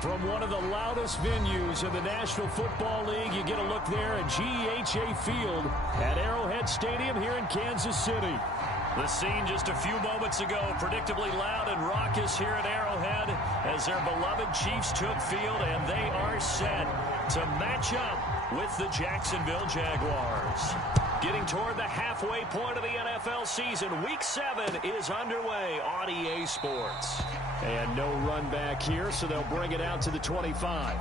From one of the loudest venues in the National Football League, you get a look there at GEHA Field at Arrowhead Stadium here in Kansas City. The scene just a few moments ago, predictably loud and raucous here at Arrowhead as their beloved Chiefs took field, and they are set to match up with the Jacksonville Jaguars. Getting toward the halfway point of the NFL season, Week 7 is underway on EA Sports. And no run back here, so they'll bring it out to the 25.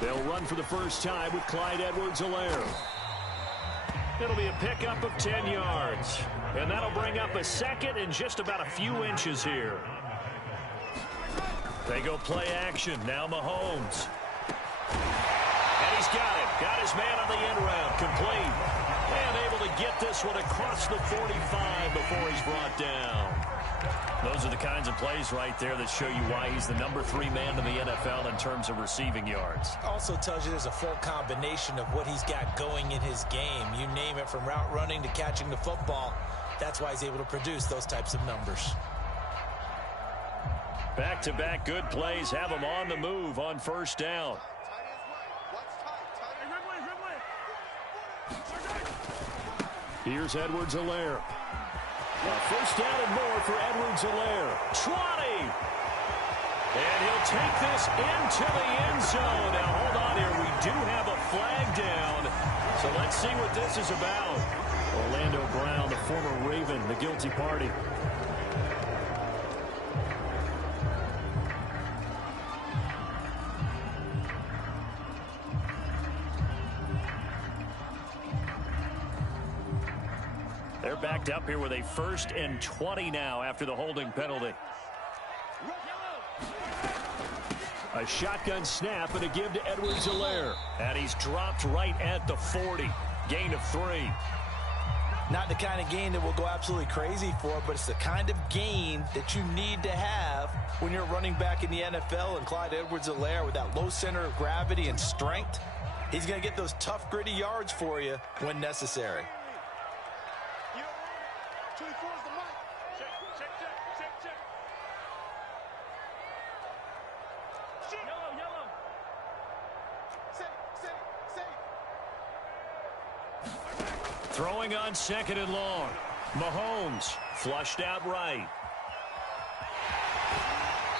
They'll run for the first time with Clyde Edwards-Helaire. It'll be a pickup of 10 yards. And that'll bring up a second and just about a few inches here. They go play action. Now Mahomes. And he's got it. Got his man on the end round. Complete. And able to get this one across the 45 before he's brought down. Those are the kinds of plays right there that show you why he's the number 3 man in the NFL in terms of receiving yards. Also tells you there's a full combination of what he's got going in his game. You name it, from route running to catching the football. That's why he's able to produce those types of numbers. Back-to-back good plays have him on the move on first down. Here's Edwards-Helaire. First down and more for Edwards-Helaire. 20. And he'll take this into the end zone. Now, hold on here. We do have a flag down. So let's see what this is about. Orlando Brown, the former Raven, the guilty party. They're backed up here with a 1st and 20 now after the holding penalty. A shotgun snap and a give to Edwards-Helaire. And he's dropped right at the 40. Gain of 3. Not the kind of gain that we'll go absolutely crazy for, but it's the kind of gain that you need to have when you're running back in the NFL. And Clyde Edwards-Helaire, with that low center of gravity and strength, he's going to get those tough, gritty yards for you when necessary. Throwing on 2nd and long. Mahomes flushed out right.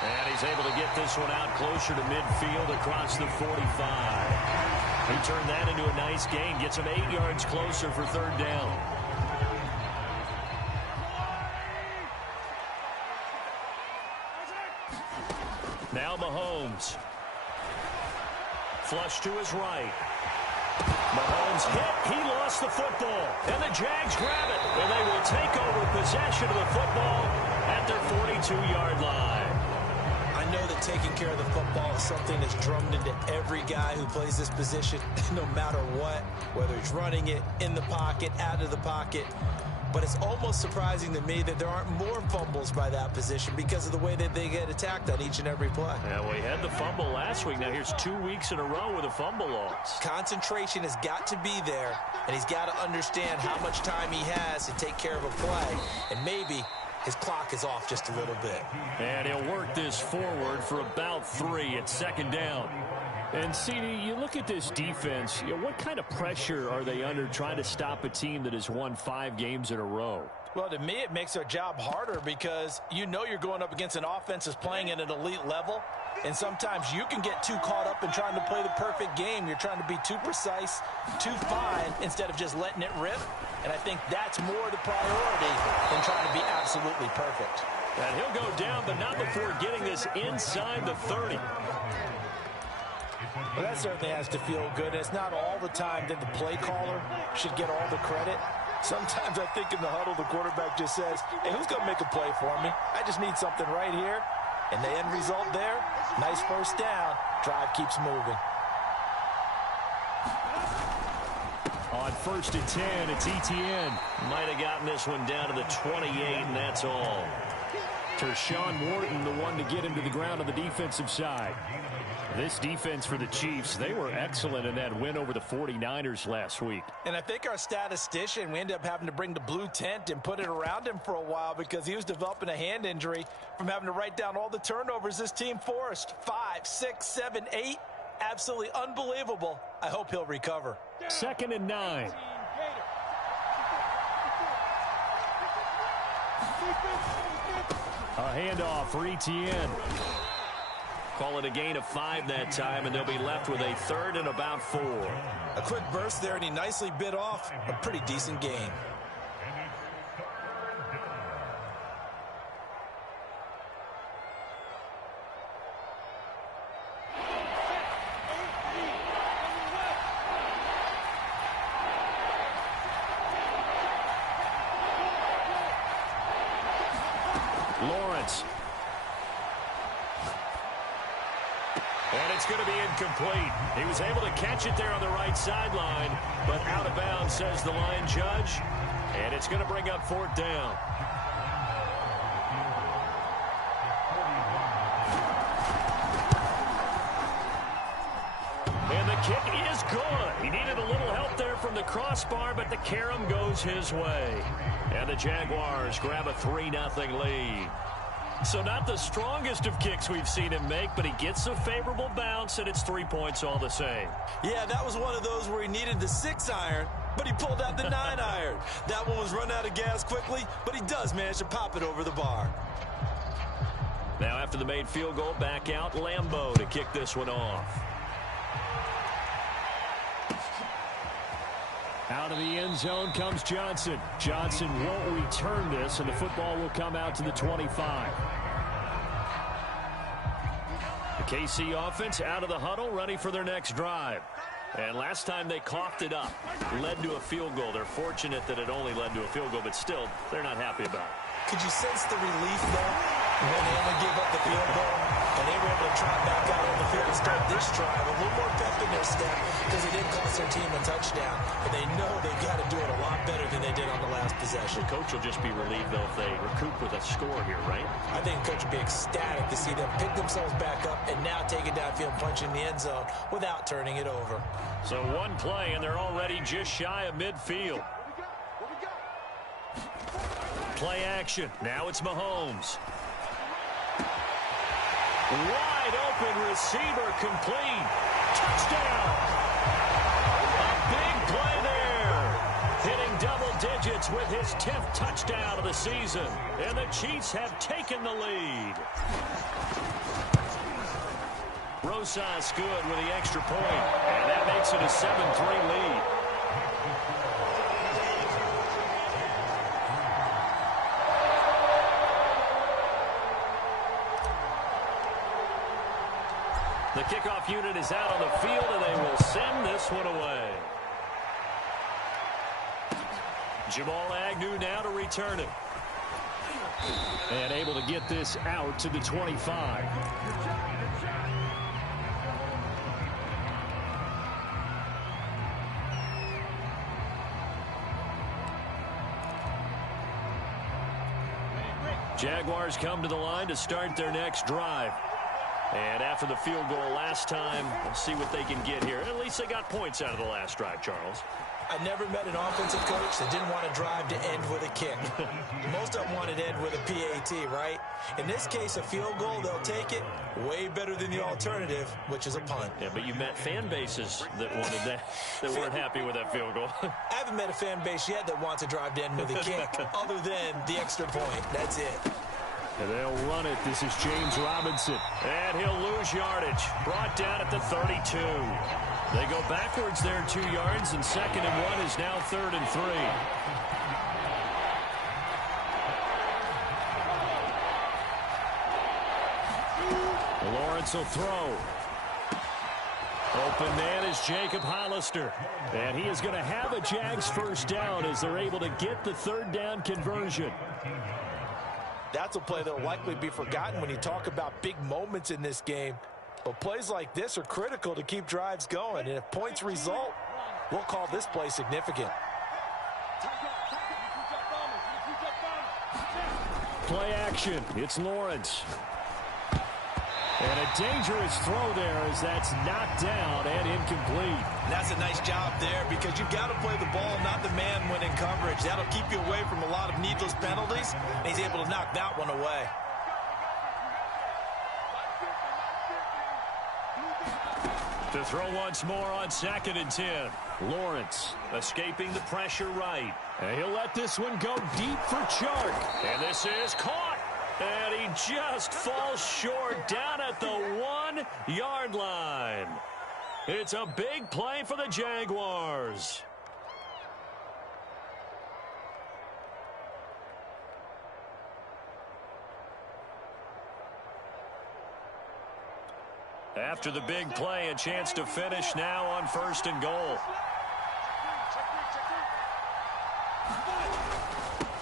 And he's able to get this one out closer to midfield across the 45. He turned that into a nice gain. Gets him 8 yards closer for 3rd down. Now Mahomes. Flush to his right. Mahomes hit. He lost the football. And the Jags grab it. And they will take over possession of the football at their 42-yard line. I know that taking care of the football is something that's drummed into every guy who plays this position, no matter what, whether he's running it, in the pocket, out of the pocket. But it's almost surprising to me that there aren't more fumbles by that position because of the way that they get attacked on each and every play. Yeah, well, he had the fumble last week. Now here's 2 weeks in a row with a fumble loss. Concentration has got to be there, and he's got to understand how much time he has to take care of a play. And maybe his clock is off just a little bit. And he'll work this forward for about 3 at 2nd down. And, CD, you look at this defense, what kind of pressure are they under trying to stop a team that has won 5 games in a row? Well, to me, it makes their job harder because you know you're going up against an offense that's playing at an elite level. And sometimes you can get too caught up in trying to play the perfect game. You're trying to be too precise, too fine, instead of just letting it rip. And I think that's more the priority than trying to be absolutely perfect. And he'll go down, but not before getting this inside the 30. Well, that certainly has to feel good. It's not all the time that the play caller should get all the credit. Sometimes I think in the huddle, the quarterback just says, hey, who's going to make a play for me? I just need something right here. And the end result there, nice first down. Drive keeps moving. On first and 10. It's ETN. Might have gotten this one down to the 28, and that's all. Tershawn Wharton, the one to get him to the ground on the defensive side. This defense for the Chiefs, they were excellent in that win over the 49ers last week. And I think our statistician, we ended up having to bring the blue tent and put it around him for a while because he was developing a hand injury from having to write down all the turnovers this team forced. 5, 6, 7, 8. Absolutely unbelievable. I hope he'll recover. 2nd and 9. A handoff for ETN. Call it a gain of 5 that time, and they'll be left with a 3rd and about 4. A quick burst there, and he nicely bit off a pretty decent gain. Lawrence. And it's going to be incomplete. He was able to catch it there on the right sideline, but out of bounds, says the line judge. And it's going to bring up 4th down. And the kick is good. He needed a little help there from the crossbar, but the carom goes his way. And the Jaguars grab a 3-0 lead. So not the strongest of kicks we've seen him make, but he gets a favorable bounce, and it's 3 points all the same. Yeah, that was one of those where he needed the 6-iron, but he pulled out the 9-iron. That one was run out of gas quickly, but he does manage to pop it over the bar. Now after the made field goal, back out Lambeau to kick this one off. Out of the end zone comes Johnson. Johnson won't return this, and the football will come out to the 25. The KC offense out of the huddle, ready for their next drive. And last time they coughed it up, led to a field goal. They're fortunate that it only led to a field goal, but still, they're not happy about it. Could you sense the relief, though, when they only gave up the field goal, and they were able to trot back out on the field and start this drive a little more pep in their step because they didn't cost their team a touchdown, and they know they've got to do it a lot better than they did on the last possession. The coach will just be relieved, though, if they recoup with a score here, right? I think the coach will be ecstatic to see them pick themselves back up and now take it downfield, punch in the end zone without turning it over. So one play, and they're already just shy of midfield. Play action. Now it's Mahomes. Wide open receiver complete. Touchdown. A big play there. Hitting double digits with his 10th touchdown of the season. And the Chiefs have taken the lead. Rosas good with the extra point. And that makes it a 7-3 lead. The kickoff unit is out on the field, and they will send this one away. Jamal Agnew now to return it. And able to get this out to the 25. Jaguars come to the line to start their next drive. And after the field goal last time, we'll see what they can get here. At least they got points out of the last drive, Charles. I never met an offensive coach that didn't want to drive to end with a kick. Most of them wanted to end with a PAT, right? In this case, a field goal, they'll take it. Way better than the alternative, which is a punt. Yeah, but you met fan bases that wanted that weren't happy with that field goal. I haven't met a fan base yet that wants to drive to end with a kick, other than the extra point. That's it. And they'll run it. This is James Robinson. And he'll lose yardage. Brought down at the 32. They go backwards there 2 yards, and 2nd and 1 is now 3rd and 3. Lawrence will throw. Open man is Jacob Hollister. And he is going to have a Jags first down as they're able to get the 3rd down conversion. That's a play that will likely be forgotten when you talk about big moments in this game. But plays like this are critical to keep drives going. And if points result, We'll call this play significant. Play action. It's Lawrence. And a dangerous throw there as that's knocked down and incomplete. And that's a nice job there because you've got to play the ball, not the man when in coverage. That'll keep you away from a lot of needless penalties, and he's able to knock that one away. To throw once more on 2nd and 10. Lawrence escaping the pressure right. And he'll let this one go deep for Chark. And this is caught. And he just falls short down at the 1-yard line. It's a big play for the Jaguars. After the big play, a chance to finish now on 1st and goal.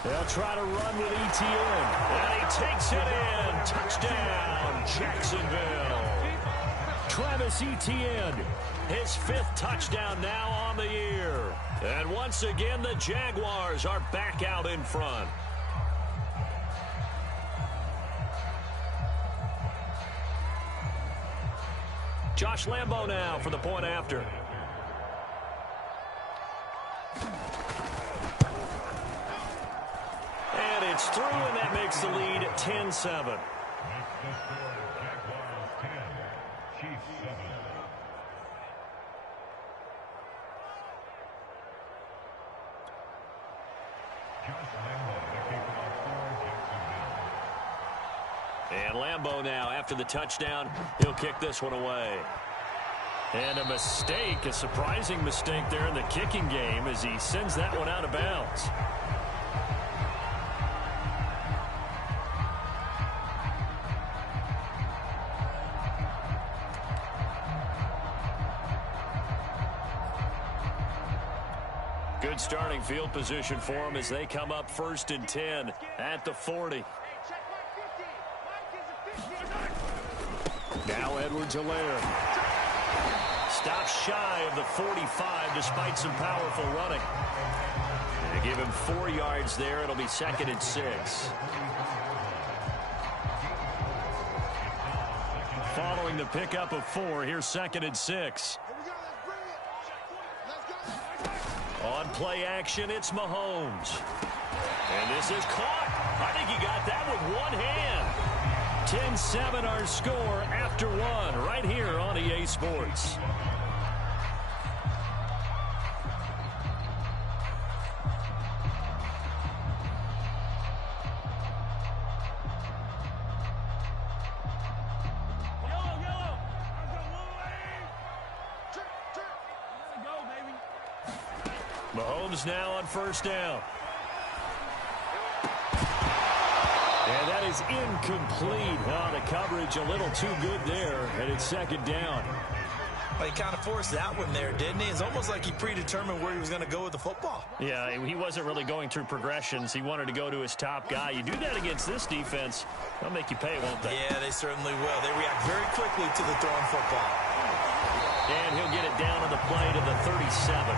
They'll try to run with Etienne. And he takes it in. Touchdown, Jacksonville. Travis Etienne, his 5th touchdown now on the year. And once again, the Jaguars are back out in front. Josh Lambo now for the point after. And it's through, and that makes the lead 10-7. And Lambo now, after the touchdown, he'll kick this one away. And a mistake, a surprising mistake there in the kicking game as he sends that one out of bounds. Good starting field position for them as they come up 1st and 10 at the 40. Now Edwards-Helaire. Stops shy of the 45 despite some powerful running. They give him 4 yards there. It'll be 2nd and 6. Following the pickup of 4, here's 2nd and 6. On play action, it's Mahomes. And this is caught. I think he got that with one hand. 10-7 our score after 1 right here on EA Sports. Mahomes now on 1st down. And that is incomplete. Oh, the coverage a little too good there, and it's 2nd down. Well, he kind of forced that one there, didn't he? It's almost like he predetermined where he was going to go with the football. Yeah, he wasn't really going through progressions. He wanted to go to his top guy. You do that against this defense, they'll make you pay, won't they? Yeah, they certainly will. They react very quickly to the throwing football. And he'll get it down on the play to the 37.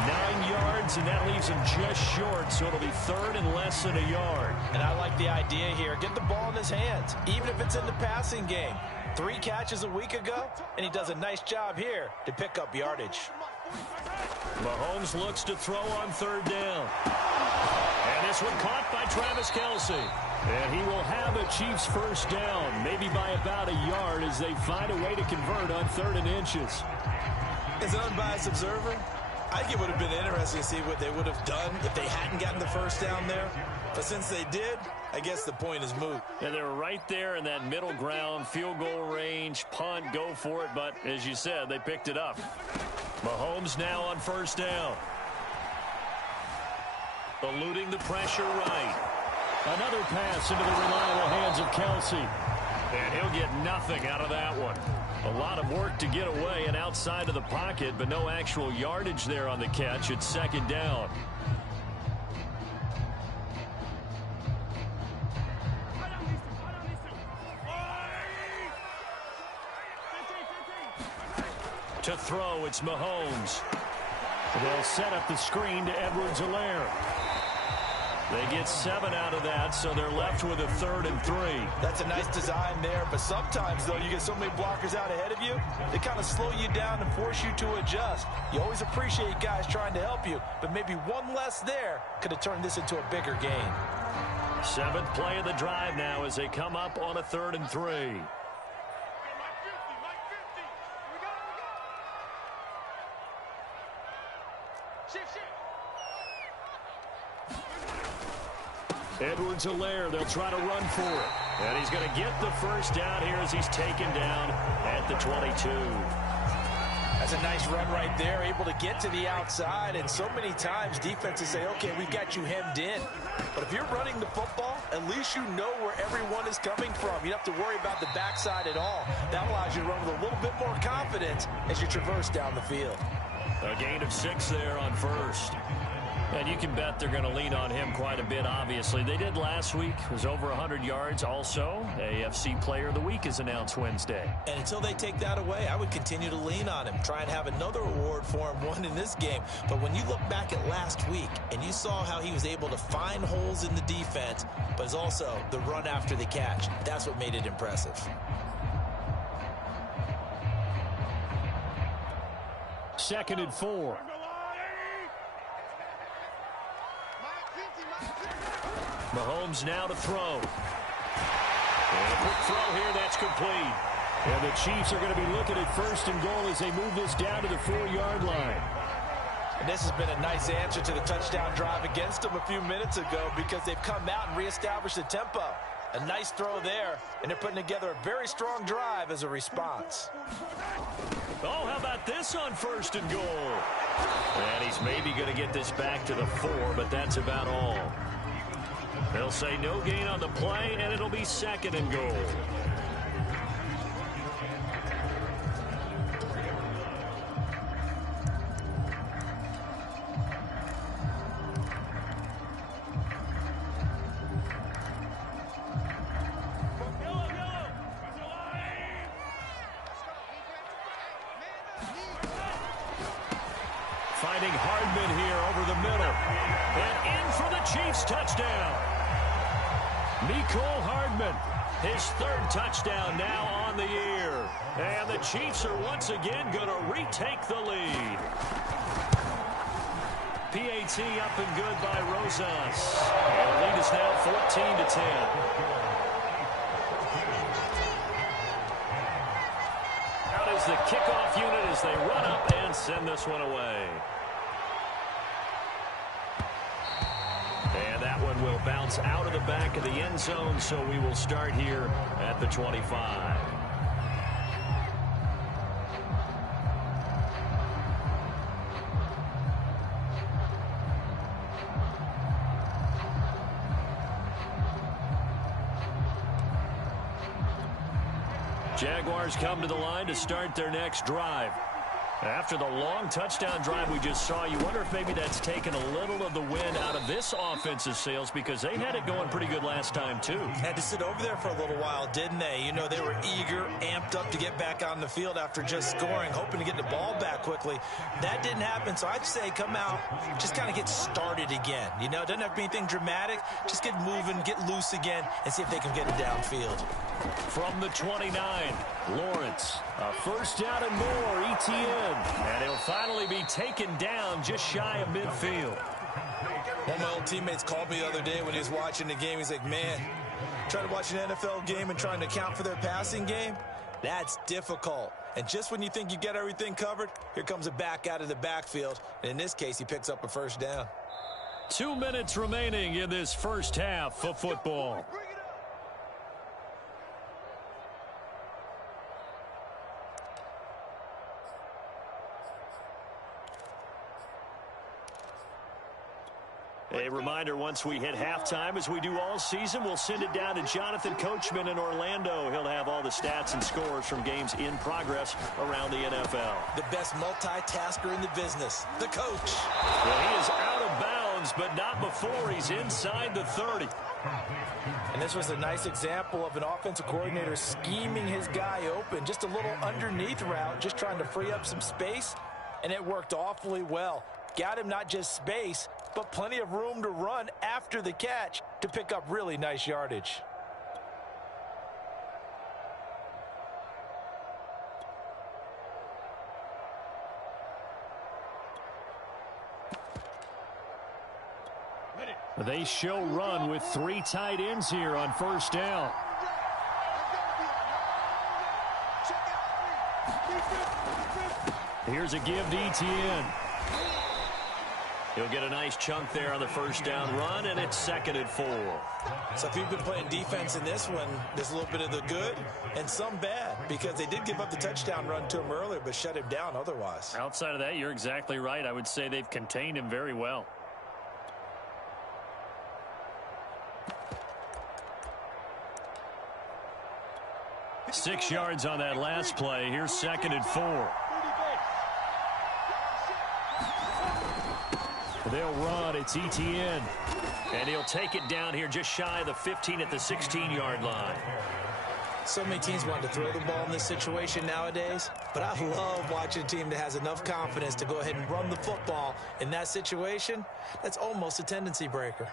9 yards, and that leaves him just short, so it'll be 3rd and less than a yard. And I like the idea here. Get the ball in his hands, even if it's in the passing game. 3 catches a week ago, and he does a nice job here to pick up yardage. Mahomes looks to throw on 3rd down. And this one caught by Travis Kelce. And he will have a Chiefs 1st down, maybe by about a yard as they find a way to convert on 3rd and inches. As an unbiased observer, I think it would have been interesting to see what they would have done if they hadn't gotten the 1st down there. But since they did, I guess the point is moot. And they're right there in that middle ground, field goal range, punt, go for it. But as you said, they picked it up. Mahomes now on 1st down. Eluding the pressure right. Another pass into the reliable hands of Kelce. And he'll get nothing out of that one. A lot of work to get away and outside of the pocket, but no actual yardage there on the catch. It's 2nd down. To throw, it's Mahomes. They'll set up the screen to Edwards-Helaire. They get 7 out of that, so they're left with a 3rd and 3. That's a nice design there, but sometimes, though, you get so many blockers out ahead of you, they kind of slow you down and force you to adjust. You always appreciate guys trying to help you, but maybe one less there could have turned this into a bigger game. 7th play of the drive now as they come up on a 3rd and 3. Edwards-Helaire, they'll try to run for it. And he's going to get the first down here as he's taken down at the 22. That's a nice run right there, able to get to the outside. And so many times defenses say, okay, we've got you hemmed in. But if you're running the football, at least you know where everyone is coming from. You don't have to worry about the backside at all. That allows you to run with a little bit more confidence as you traverse down the field. A gain of 6 there on first. And you can bet they're going to lean on him quite a bit, obviously. They did last week. It was over 100 yards. Also, AFC Player of the Week is announced Wednesday. And until they take that away, I would continue to lean on him. Try and have another award for him, one in this game. But when you look back at last week, and you saw how he was able to find holes in the defense, but it's also the run after the catch. That's what made it impressive. Second and 4. Mahomes now to throw. And a quick throw here, that's complete. And the Chiefs are going to be looking at 1st and goal as they move this down to the 4-yard line. And this has been a nice answer to the touchdown drive against them a few minutes ago because they've come out and reestablished the tempo. A nice throw there, and they're putting together a very strong drive as a response. Oh, how about this on 1st and goal? And he's maybe going to get this back to the 4, but that's about all. They'll say no gain on the play, and it'll be 2nd and goal. Finding Hardman here over the middle. And in for the Chiefs touchdown. Mecole Hardman, his 3rd touchdown now on the year. And the Chiefs are once again going to retake the lead. PAT up and good by Rosas. And the lead is now 14-10. Out is the kickoff unit as they run up and send this one away. And that one will bounce out of the back of the end zone, so we will start here at the 25. Jaguars come to the line to start their next drive. After the long touchdown drive we just saw, you wonder if maybe that's taken a little of the wind out of this offense's sails because they had it going pretty good last time, too. Had to sit over there for a little while, didn't they? You know, they were eager, amped up to get back on the field after just scoring, hoping to get the ball back quickly. That didn't happen, so I'd say come out, just kind of get started again. You know, it doesn't have to be anything dramatic. Just get moving, get loose again, and see if they can get it downfield. From the 29, Lawrence. A first down and more, ETN. And he'll finally be taken down just shy of midfield. One of my old teammates called me the other day when he was watching the game. He's like, man, trying to watch an NFL game and trying to account for their passing game, that's difficult. And just when you think you get everything covered, here comes a back out of the backfield. And in this case, he picks up a first down. 2 minutes remaining in this first half of football. A reminder, once we hit halftime, as we do all season, we'll send it down to Jonathan Coachman in Orlando. He'll have all the stats and scores from games in progress around the NFL. The best multitasker in the business, the coach. Well, he is out of bounds, but not before he's inside the 30. And this was a nice example of an offensive coordinator scheming his guy open. Just a little underneath route, just trying to free up some space, and it worked awfully well. got him not just space, but plenty of room to run after the catch to pick up really nice yardage. They show run with 3 tight ends here on first down. Here's a give to Etienne. He'll get a nice chunk there on the first down run, and it's 2nd and 4. So if you've been playing defense in this one, there's a little bit of the good and some bad, because they did give up the touchdown run to him earlier, but shut him down otherwise. Outside of that, you're exactly right. I would say they've contained him very well. Six yards on that last play. Here's 2nd and 4. They'll run. It's Etienne. And he'll take it down here just shy of the 15 at the 16-yard line. So many teams want to throw the ball in this situation nowadays, but I love watching a team that has enough confidence to go ahead and run the football in that situation. That's almost a tendency breaker.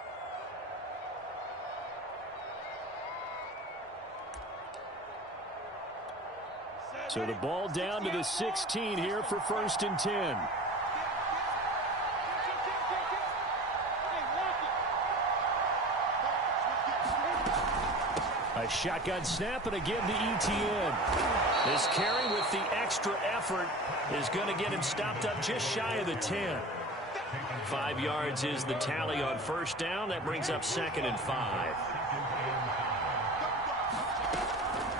So the ball down to the 16 here for 1st and 10. A shotgun snap and a give to Etienne. This carry with the extra effort is going to get him stopped up just shy of the 10. 5 yards is the tally on first down. That brings up 2nd and 5.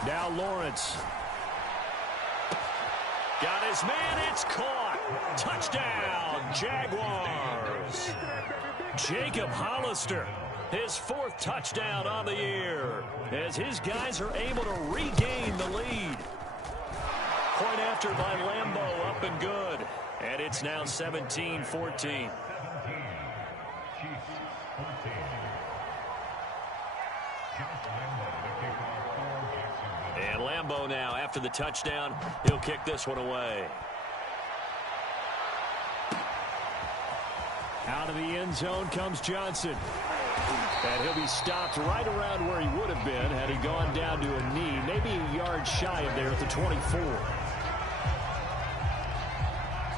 Now Lawrence. Got his man. It's caught. Touchdown, Jaguars. Jacob Hollister, his 4th touchdown on the year, as his guys are able to regain the lead. Point after by Lambeau, up and good. And it's now 17-14. And Lambeau now, after the touchdown, he'll kick this one away. Out of the end zone comes Johnson. And he'll be stopped right around where he would have been had he gone down to a knee, maybe a yard shy of there at the 24.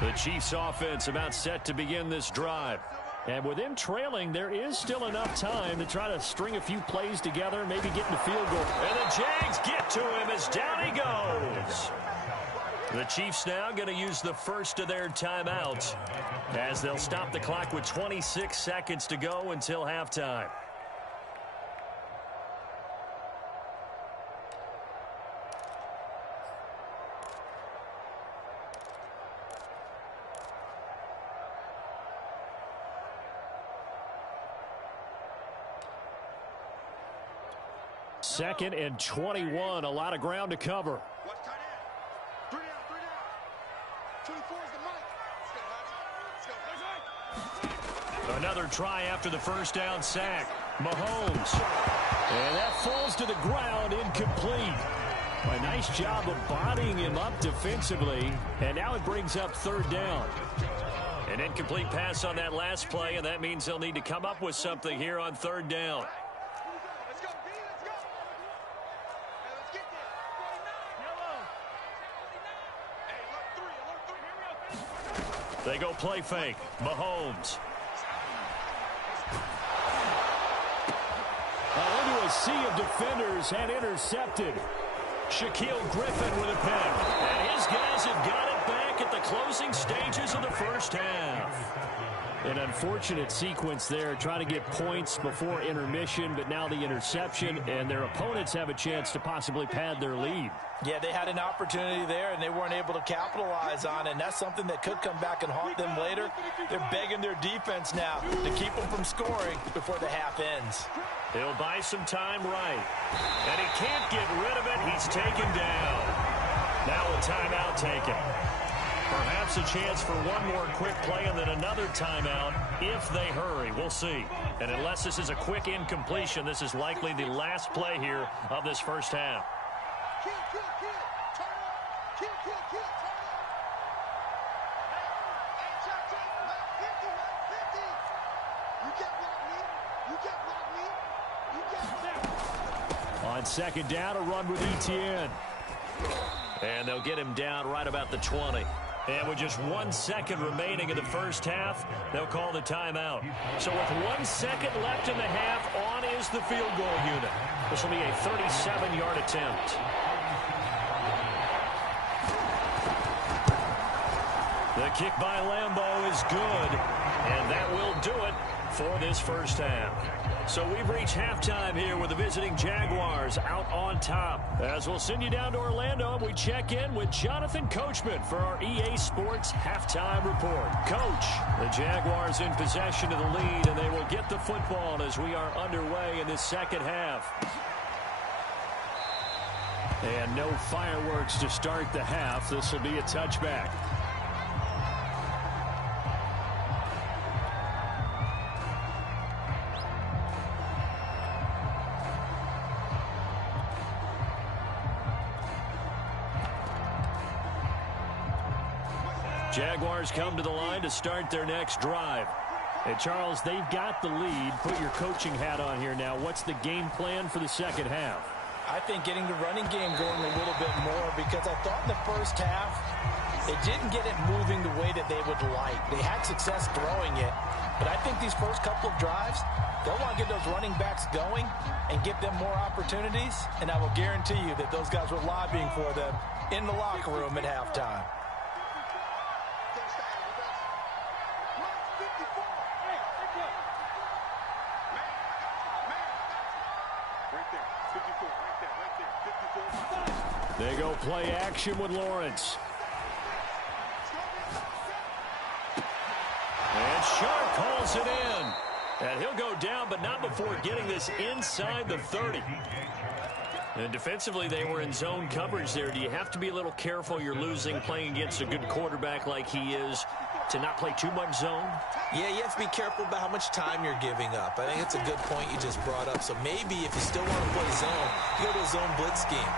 The Chiefs offense about set to begin this drive. And with them trailing, there is still enough time to try to string a few plays together, maybe get in the field goal. And the Jags get to him as down he goes. The Chiefs now going to use the first of their timeouts as they'll stop the clock with 26 seconds to go until halftime. Second and 21, a lot of ground to cover. Another try after the first down sack. Mahomes. And that falls to the ground, incomplete. A nice job of bodying him up defensively. And now it brings up 3rd down. An incomplete pass on that last play, and that means they'll need to come up with something here on 3rd down. They go play fake. Mahomes. Into a sea of defenders and intercepted. Shaquille Griffin with a pick. And his guys have got it back at the closing stages of the first half. An unfortunate sequence there, trying to get points before intermission, but now the interception, and their opponents have a chance to possibly pad their lead. Yeah, they had an opportunity there, and they weren't able to capitalize on it, and that's something that could come back and haunt them later. They're begging their defense now to keep them from scoring before the half ends. He'll buy some time right. And he can't get rid of it. He's taken down. Now a timeout taken. Perhaps a chance for one more quick play and then another timeout if they hurry. We'll see. And unless this is a quick incompletion, this is likely the last play here of this first half. On second down, a run with Etienne. And they'll get him down right about the 20. And with just 1 second remaining in the first half, they'll call the timeout. So with 1 second left in the half, on is the field goal unit. This will be a 37-yard attempt. The kick by Lambeau is good, and that will do it for this first half. So we've reached halftime here with the visiting Jaguars out on top. As we'll send you down to Orlando, we check in with Jonathan Coachman for our EA Sports Halftime Report. Coach, the Jaguars in possession of the lead, and they will get the football as we are underway in this second half. And no fireworks to start the half. This will be a touchback. Jaguars come to the line to start their next drive. And Charles, they've got the lead. Put your coaching hat on here now. What's the game plan for the second half? I think getting the running game going a little bit more, because I thought in the first half they didn't get it moving the way that they would like. They had success throwing it, but I think these first couple of drives, they'll want to get those running backs going and give them more opportunities, and I will guarantee you that those guys were lobbying for them in the locker room at halftime. They go play action with Lawrence. And Sharp calls it in. And he'll go down, but not before getting this inside the 30. And defensively, they were in zone coverage there. Do you have to be a little careful? You're losing playing against a good quarterback like he is, to not play too much zone? Yeah, you have to be careful about how much time you're giving up. I think it's a good point you just brought up. So maybe if you still want to play zone, you go to a zone blitz scheme.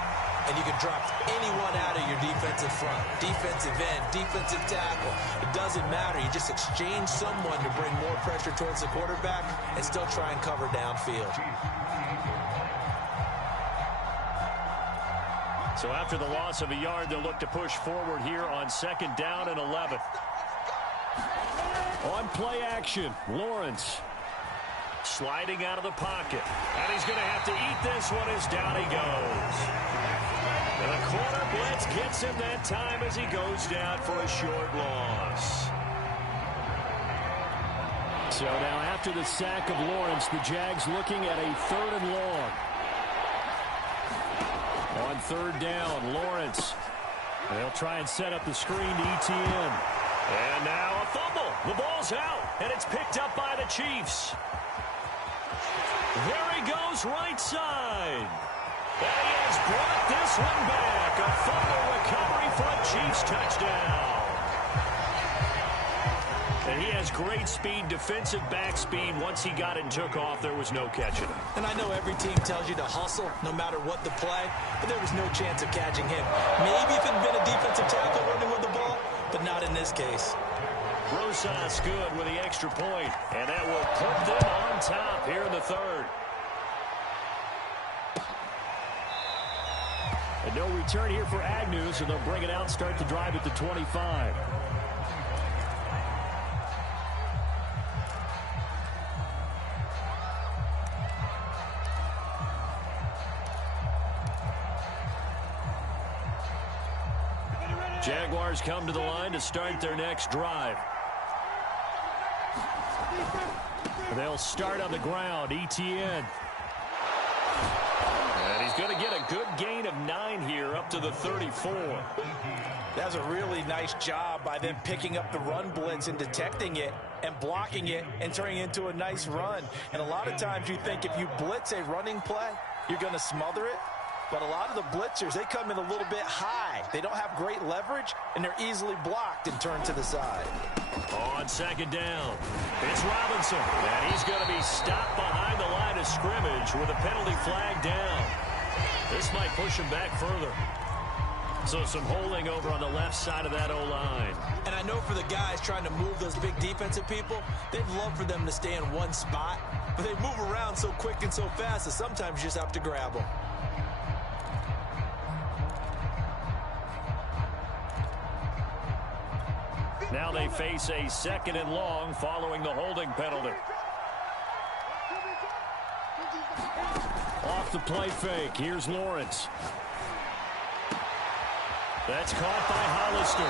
And you can drop anyone out of your defensive front, defensive end, defensive tackle. It doesn't matter. You just exchange someone to bring more pressure towards the quarterback and still try and cover downfield. So after the loss of a yard, they'll look to push forward here on second down and 11. On play action, Lawrence sliding out of the pocket. And he's going to have to eat this one as down he goes. And the corner blitz gets him that time as he goes down for a short loss. So now after the sack of Lawrence, the Jags looking at a 3rd and long. On 3rd down, Lawrence. They'll try and set up the screen to Etienne. And now a fumble. The ball's out, and it's picked up by the Chiefs. There he goes, right side. And he has brought this one back. A fumble recovery for a Chiefs touchdown. And he has great speed, defensive back speed. Once he got it and took off, there was no catching him. And I know every team tells you to hustle no matter what the play, but there was no chance of catching him. Maybe if it had been a defensive tackle running with the ball, but not in this case. Rosas good with the extra point, and that will put them on top here in the 3rd. And no return here for Agnew, so they'll bring it out and start the drive at the 25. Jaguars come to the line to start their next drive. They'll start on the ground. Etienne. And he's going to get a good gain of 9 here up to the 34. That's a really nice job by them picking up the run blitz and detecting it and blocking it and turning it into a nice run. And a lot of times you think if you blitz a running play, you're going to smother it. But a lot of the blitzers, they come in a little bit high. They don't have great leverage, and they're easily blocked and turned to the side. On second down, it's Robinson. And he's going to be stopped behind the line of scrimmage with a penalty flag down. This might push him back further. So some holding over on the left side of that O-line. And I know for the guys trying to move those big defensive people, they'd love for them to stay in one spot, but they move around so quick and so fast that sometimes you just have to grab them. Now they face a 2nd and long following the holding penalty. Off the play fake. Here's Lawrence. That's caught by Hollister.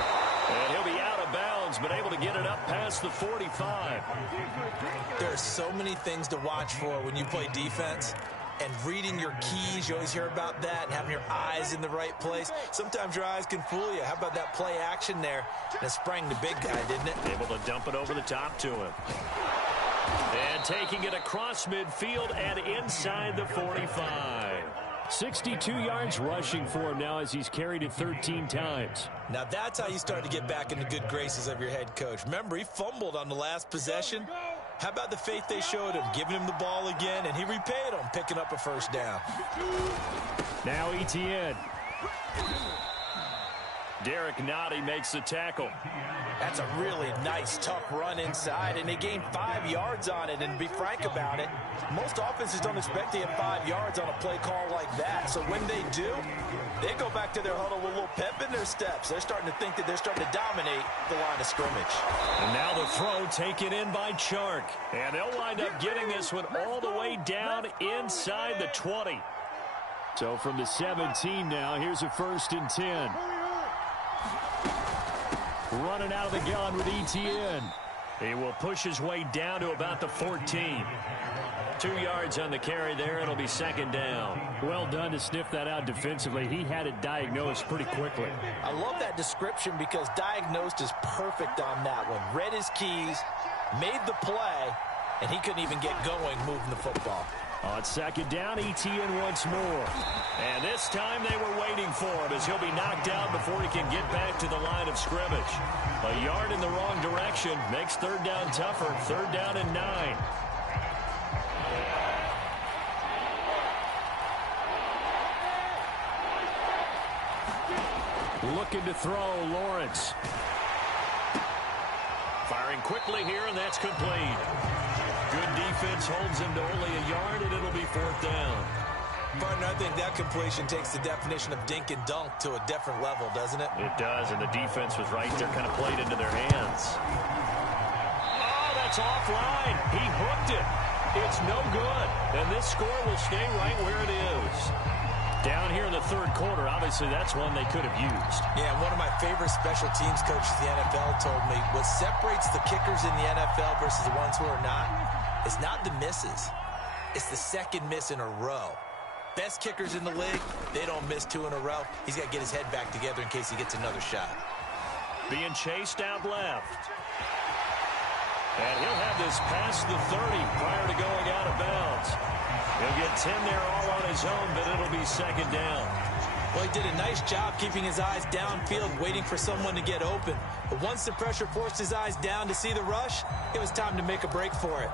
And he'll be out of bounds, but able to get it up past the 45. There are so many things to watch for when you play defense. And reading your keys, you always hear about that, and having your eyes in the right place. Sometimes your eyes can fool you. How about that play action there? And it sprang the big guy, didn't it? Able to dump it over the top to him. And taking it across midfield and inside the 45. 62 yards rushing for him now as he's carried it 13 times. Now that's how you start to get back in the good graces of your head coach. Remember, he fumbled on the last possession. How about the faith they showed him, giving him the ball again, and he repaid them, picking up a first down. Now Etienne. Derek Nottie makes the tackle. That's a really nice, tough run inside, and they gained 5 yards on it. And to be frank about it, most offenses don't expect to get 5 yards on a play call like that. So when they do, they go back to their huddle with a little pep in their steps. They're starting to think that they're starting to dominate the line of scrimmage. And now the throw taken in by Chark. And they'll wind up getting this one all the way down inside the 20. So from the 17 now, here's a 1st and 10. Running out of the gun with Etienne. He will push his way down to about the 14. 2 yards on the carry there. It'll be 2nd down. Well done to sniff that out defensively. He had it diagnosed pretty quickly. I love that description because diagnosed is perfect on that one. Read his keys, made the play, and he couldn't even get going moving the football. On 2nd down, Etienne once more. And this time they were waiting for him as he'll be knocked out before he can get back to the line of scrimmage. A yard in the wrong direction makes 3rd down tougher. 3rd down and 9. Looking to throw, Lawrence. Firing quickly here, and that's complete. Good defense holds him to only a yard, and it'll be 4th down. Partner, I think that completion takes the definition of dink and dunk to a different level, doesn't it? It does, and the defense was right there, kind of played into their hands. Oh, that's offline. He hooked it. It's no good, and this score will stay right where it is. Down here in the 3rd quarter, obviously that's one they could have used. Yeah, and one of my favorite special teams coaches in the NFL told me what separates the kickers in the NFL versus the ones who are not is not the misses. It's the 2nd miss in a row. Best kickers in the league, they don't miss 2 in a row. He's got to get his head back together in case he gets another shot. Being chased out left. And he'll have this past the 30 prior to going out of bounds. He'll get 10 there all on his own, but it'll be 2nd down. Well, he did a nice job keeping his eyes downfield, waiting for someone to get open. But once the pressure forced his eyes down to see the rush, it was time to make a break for it.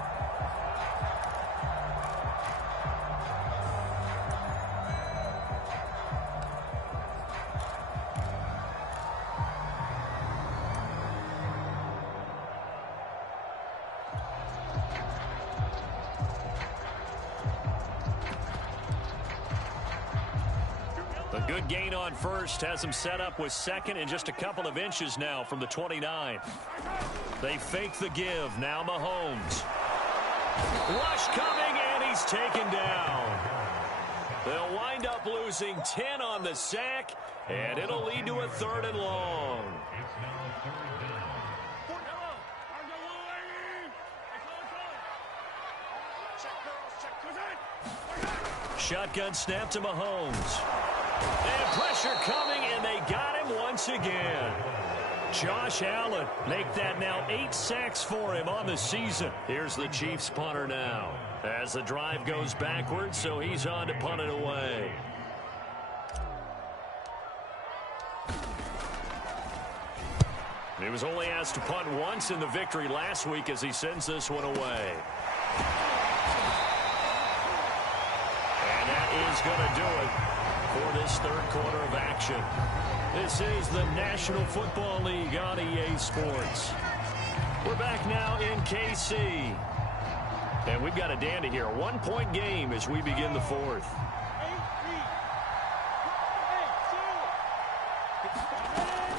A good gain on 1st has him set up with 2nd and just a couple of inches now from the 29. They fake the give. Now Mahomes. Rush coming, and he's taken down. They'll wind up losing 10 on the sack, and it'll lead to a 3rd and long. Shotgun snap to Mahomes. And pressure coming, and they got him once again. Josh Allen make that now 8 sacks for him on the season. Here's the Chiefs punter now as the drive goes backwards, so he's on to punt it away. He was only asked to punt once in the victory last week as he sends this one away. And that is going to do it. for this third quarter of action. This is the National Football League on EA Sports. We're back now in KC. And we've got a dandy here. A one-point game as we begin the fourth.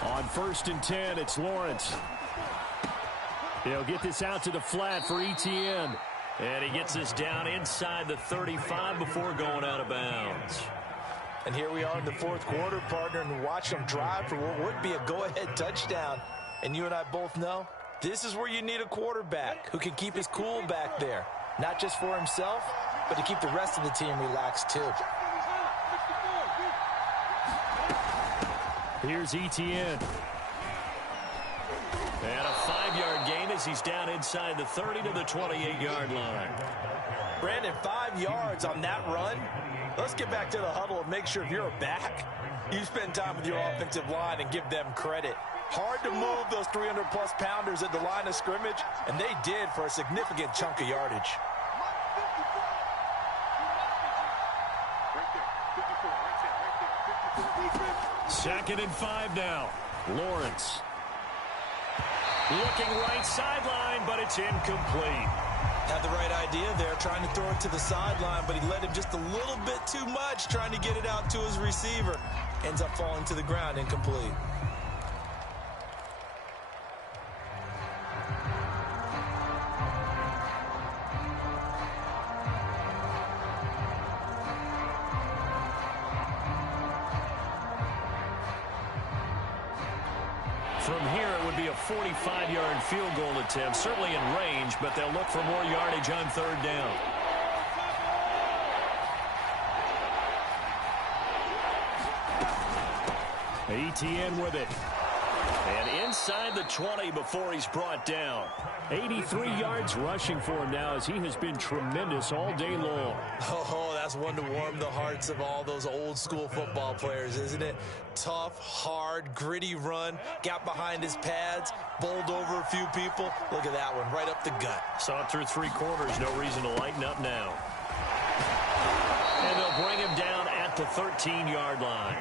On 1st and 10, it's Lawrence. He'll get this out to the flat for Etienne. And he gets this down inside the 35 before going out of bounds. And here we are in the fourth quarter, partner, and watch them drive for what would be a go-ahead touchdown. And you and I both know this is where you need a quarterback who can keep his cool back there. Not just for himself, but to keep the rest of the team relaxed too. Here's Etienne. And a 5-yard gain as he's down inside the 30 to the 28-yard line. Brandon, 5 yards on that run. Let's get back to the huddle and make sure if you're a back, you spend time with your offensive line and give them credit. Hard to move those 300-plus pounders at the line of scrimmage, and they did for a significant chunk of yardage. Second and 5 now. Lawrence. Looking right sideline, but it's incomplete. Had the right idea there, trying to throw it to the sideline, but he led him just a little bit too much, trying to get it out to his receiver. Ends up falling to the ground, incomplete. From here, it would be a 45-yard field goal attempt, certainly in range, but they'll look for more yardage on third down. Etienne with it. And inside the 20 before he's brought down. 83 yards rushing for him now as he has been tremendous all day long. Oh, that's one to warm the hearts of all those old-school football players, isn't it? Tough, hard, gritty run. Got behind his pads, bowled over a few people. Look at that one, right up the gut. Saw it through 3 quarters. No reason to lighten up now. And they'll bring him down at the 13-yard line.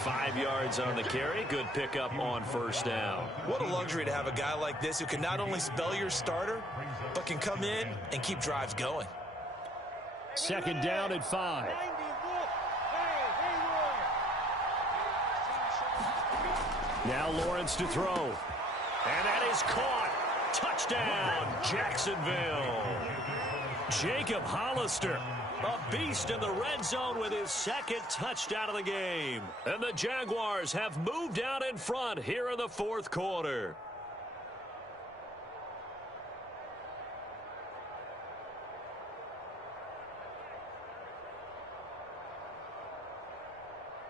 5 yards on the carry. Good pickup on first down. What a luxury to have a guy like this who can not only spell your starter, but can come in and keep drives going. Second down at 5. Now Lawrence to throw. And that is caught. Touchdown, Jacksonville. Jacob Hollister, a beast in the red zone with his second touchdown of the game. And the Jaguars have moved out in front here in the fourth quarter.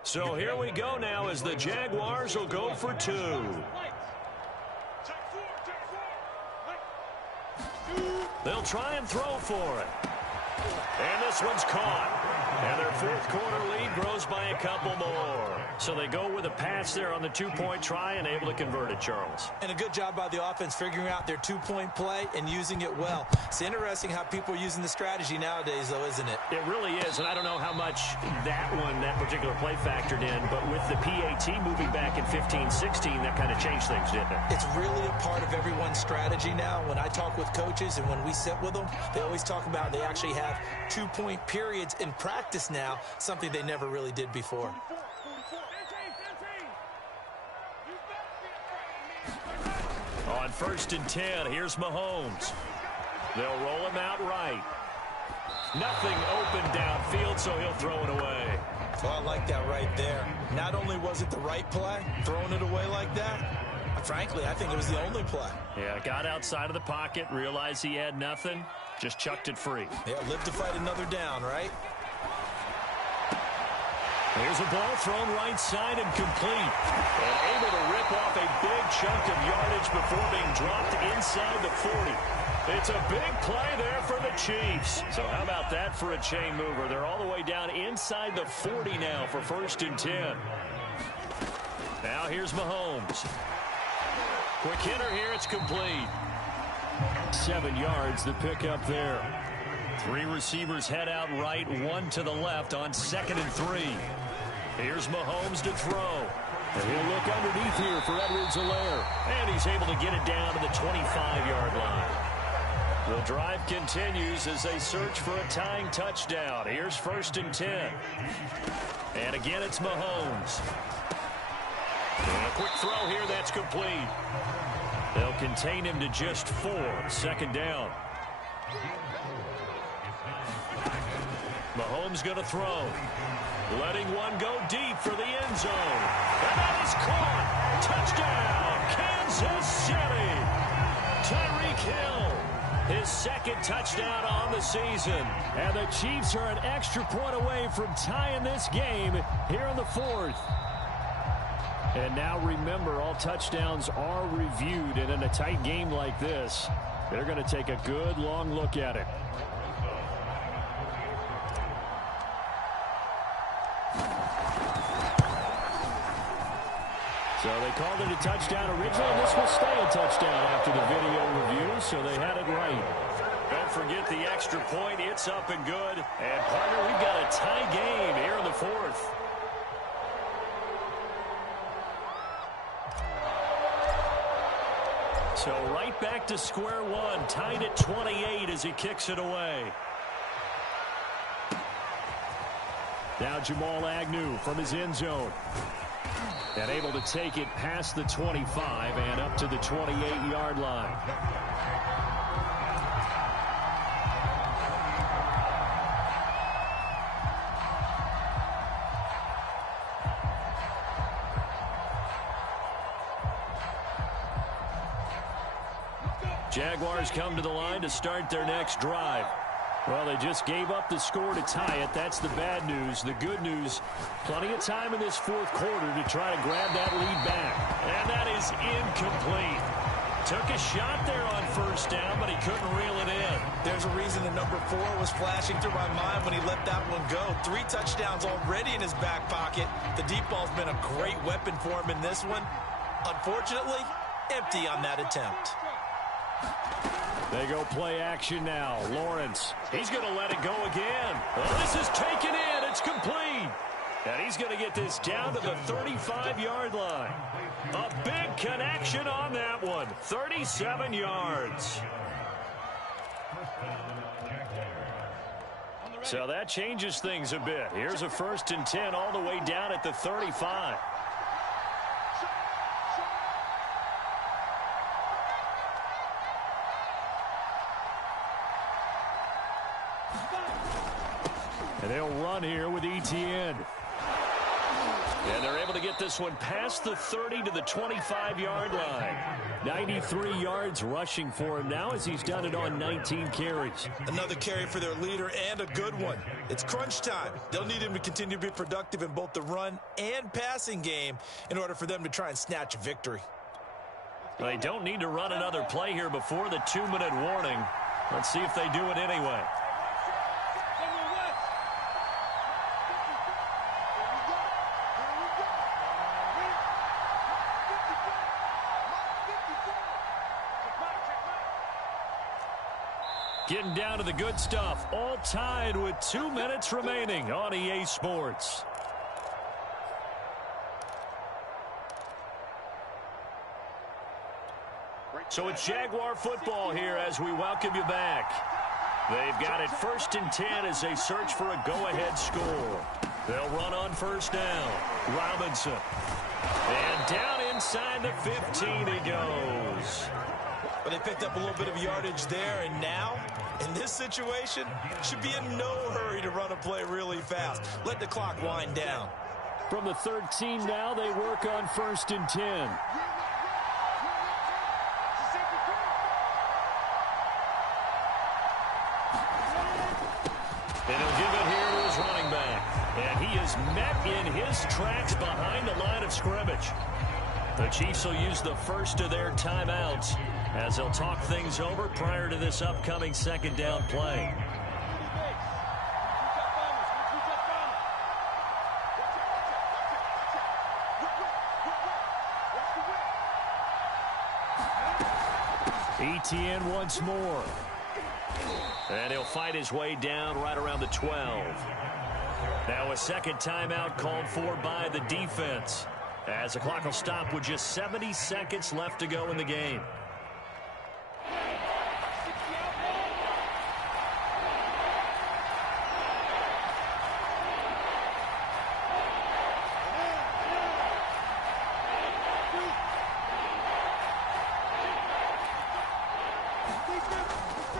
So here we go now as the Jaguars will go for 2. They'll try and throw for it. And this one's caught. And their fourth quarter lead grows by a couple more. So they go with a pass there on the 2-point try and able to convert it, Charles. And a good job by the offense figuring out their 2-point play and using it well. It's interesting how people are using the strategy nowadays, though, isn't it? It really is, and I don't know how much that particular play factored in, but with the PAT moving back in 15-16, that kind of changed things, didn't it? It's really a part of everyone's strategy now. When I talk with coaches and when we sit with them, they always talk about they actually have 2-point periods in practice now, something they never really did before. On 1st and 10, here's Mahomes. They'll roll him out right. Nothing open downfield, so he'll throw it away. Well, I like that right there. Not only was it the right play, throwing it away like that, frankly, I think it was the only play. Yeah, got outside of the pocket, realized he had nothing, just chucked it free. Yeah, live to fight another down, right? There's a ball thrown right side and complete. And able to rip off a big chunk of yardage before being dropped inside the 40. It's a big play there for the Chiefs. So how about that for a chain mover? They're all the way down inside the 40 now for 1st and 10. Now here's Mahomes. Quick hitter here, it's complete. 7 yards, the pickup there. Three receivers head out right, one to the left on 2nd and 3. Here's Mahomes to throw. And he'll look underneath here for Edwards-Helaire. And he's able to get it down to the 25-yard line. The drive continues as they search for a tying touchdown. Here's 1st and 10. And again, it's Mahomes. And a quick throw here, that's complete. They'll contain him to just 4. 2nd down. Mahomes going to throw. Letting one go deep for the end zone. And that is caught. Touchdown, Kansas City. Tyreek Hill, his 2nd touchdown on the season. And the Chiefs are an extra point away from tying this game here in the 4th. And now remember, all touchdowns are reviewed. And in a tight game like this, they're going to take a good long look at it. So they called it a touchdown originally, and this will stay a touchdown after the video review, so they had it right. Don't forget the extra point. It's up and good. And, partner, we've got a tie game here in the 4th. So right back to square one, tied at 28 as he kicks it away. Now Jamal Agnew from his end zone. And able to take it past the 25 and up to the 28-yard line. Jaguars come to the line to start their next drive. Well, they just gave up the score to tie it. That's the bad news. The good news, plenty of time in this 4th quarter to try to grab that lead back. And that is incomplete. Took a shot there on 1st down, but he couldn't reel it in. There's a reason that number 4 was flashing through my mind when he let that one go. 3 touchdowns already in his back pocket. The deep ball's been a great weapon for him in this one. Unfortunately, empty on that attempt. They go play action now. Lawrence. He's going to let it go again. Well, this is taken in. It's complete. And he's going to get this down to the 35-yard line. A big connection on that one. 37 yards. So that changes things a bit. Here's a 1st and 10 all the way down at the 35. And they'll run here with Etienne. And they're able to get this one past the 30 to the 25-yard line. 93 yards rushing for him now as he's done it on 19 carries. Another carry for their leader and a good one. It's crunch time. They'll need him to continue to be productive in both the run and passing game in order for them to try and snatch a victory. They don't need to run another play here before the 2-minute warning. Let's see if they do it anyway. Getting down to the good stuff. All tied with 2 minutes remaining on EA Sports. So it's Jaguar football here as we welcome you back. They've got it 1st and 10 as they search for a go-ahead score. They'll run on 1st down. Robinson. And down inside the 15 he goes. But they picked up a little bit of yardage there, and now, in this situation, should be in no hurry to run a play really fast. Let the clock wind down. From the 13 now, they work on 1st and 10. And he'll give it here to his running back. And he is met in his tracks behind the line of scrimmage. The Chiefs will use the first of their timeouts as they'll talk things over prior to this upcoming 2nd down play. Etienne once more. And he'll fight his way down right around the 12. Now a second timeout called for by the defense, as the clock will stop with just 70 seconds left to go in the game.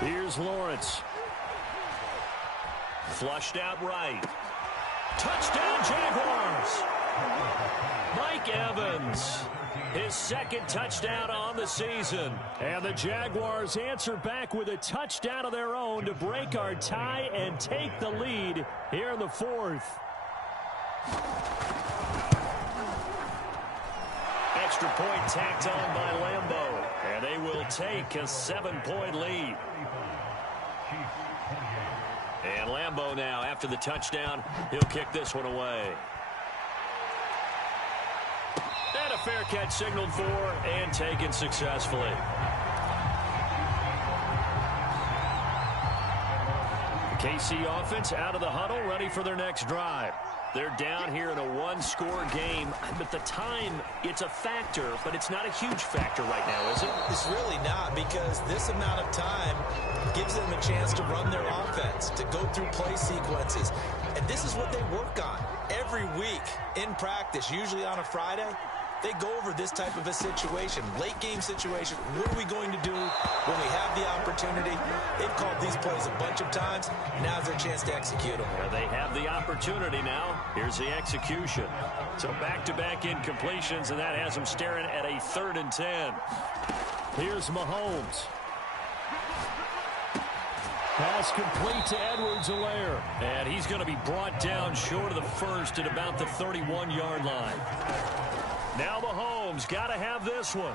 Here's Lawrence. Flushed out right. Touchdown, Jaguars. Mike Evans, his second touchdown on the season. And the Jaguars answer back with a touchdown of their own to break our tie and take the lead here in the fourth. Extra point tacked on by Lambeau, and they will take a 7-point lead. And Lambeau now, after the touchdown, he'll kick this one away. And a fair catch signaled for and taken successfully. The KC offense out of the huddle, ready for their next drive. They're down here in a one-score game, but the time, it's a factor, but it's not a huge factor right now, is it? It's really not, because this amount of time gives them a chance to run their offense, to go through play sequences. And this is what they work on every week in practice, usually on a Friday. They go over this type of a situation, late game situation. What are we going to do when we have the opportunity? They've called these plays a bunch of times. Now's their chance to execute them. Well, they have the opportunity now. Here's the execution. So back-to-back incompletions, and that has them staring at a 3rd and 10. Here's Mahomes. Pass complete to Edwards-Helaire. And he's going to be brought down short of the first at about the 31-yard line. Now Mahomes got to have this one.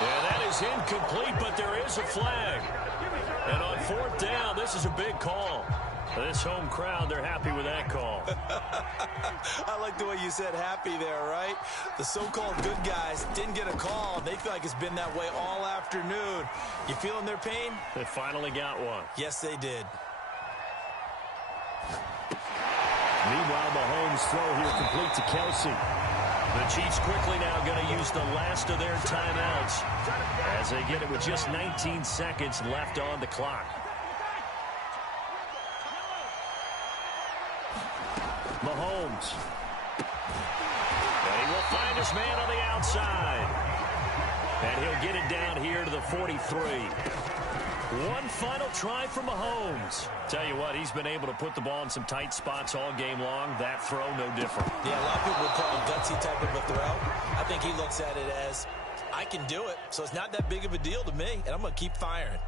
And that is incomplete, but there is a flag. And on 4th down, this is a big call. This home crowd, they're happy with that call. I like the way you said happy there, right? The so-called good guys didn't get a call. They feel like it's been that way all afternoon. You feeling their pain? They finally got one. Yes, they did. Meanwhile, Mahomes' throw here complete to Kelsey. The Chiefs quickly now going to use the last of their timeouts as they get it with just 19 seconds left on the clock. Mahomes. And he will find his man on the outside. And he'll get it down here to the 43. One final try for Mahomes. Tell you what, he's been able to put the ball in some tight spots all game long. That throw, no different. Yeah, a lot of people would call it gutsy type of a throw. I think he looks at it as, I can do it, so it's not that big of a deal to me, and I'm going to keep firing.